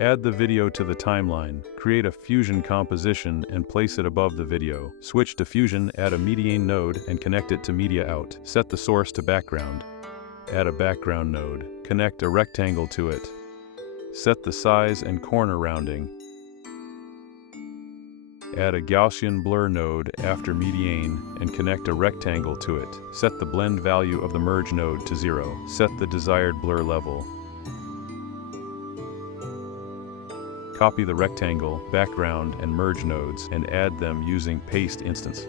Add the video to the timeline. Create a fusion composition and place it above the video. Switch to fusion, add a mediane node and connect it to media out. Set the source to background. Add a background node. Connect a rectangle to it. Set the size and corner rounding. Add a Gaussian blur node after mediane and connect a rectangle to it. Set the blend value of the merge node to 0. Set the desired blur level. Copy the rectangle, background, and merge nodes and add them using paste instance.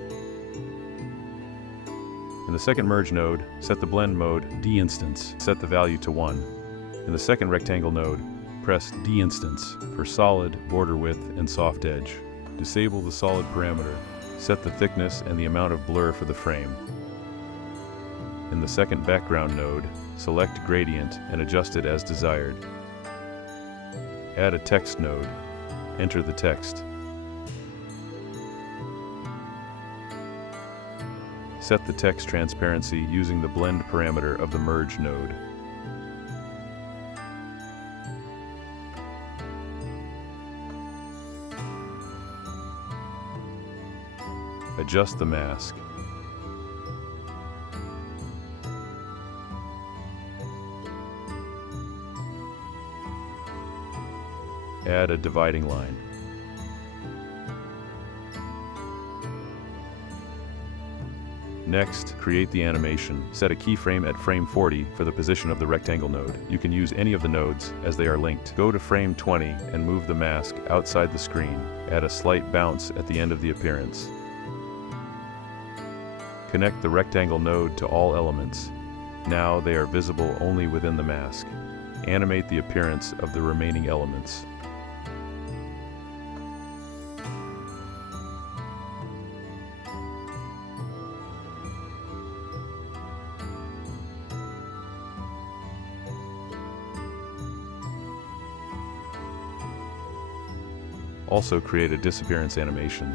In the second merge node, set the blend mode D-instance. Set the value to 1. In the second rectangle node, press D-instance for solid, border width, and soft edge. Disable the solid parameter. Set the thickness and the amount of blur for the frame. In the second background node, select gradient and adjust it as desired. Add a text node. Enter the text. Set the text transparency using the blend parameter of the merge node. Adjust the mask. Add a dividing line. Next, create the animation. Set a keyframe at frame 40 for the position of the rectangle node. You can use any of the nodes as they are linked. Go to frame 20 and move the mask outside the screen. Add a slight bounce at the end of the appearance. Connect the rectangle node to all elements. Now they are visible only within the mask. Animate the appearance of the remaining elements. Also create a disappearance animation.